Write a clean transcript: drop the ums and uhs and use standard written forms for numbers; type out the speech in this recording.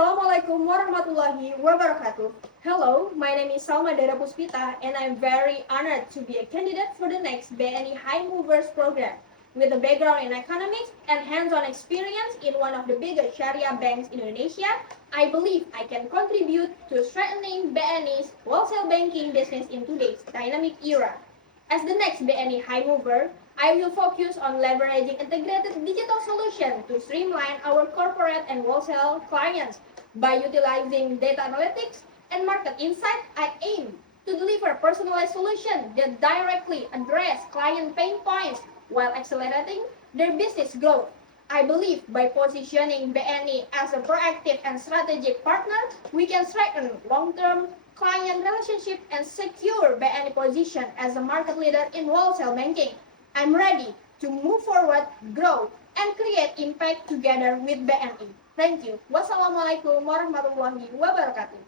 Assalamualaikum warahmatullahi wabarakatuh. Hello, my name is Salma Dara Puspita, and I'm very honored to be a candidate for the next BNI High Movers program. With a background in economics and hands-on experience in one of the biggest Sharia banks in Indonesia, I believe I can contribute to strengthening BNI's wholesale banking business in today's dynamic era. As the next BNI High Mover, I will focus on leveraging integrated digital solutions to streamline our corporate and wholesale clients. By utilizing data analytics and market insight, I aim to deliver personalized solutions that directly address client pain points while accelerating their business growth. I believe by positioning BNI as a proactive and strategic partner, we can strengthen long-term client relationship and secure BNI position as a market leader in wholesale banking. I'm ready to move forward, grow, and create impact together with BNI. Thank you. Wassalamualaikum warahmatullahi wabarakatuh.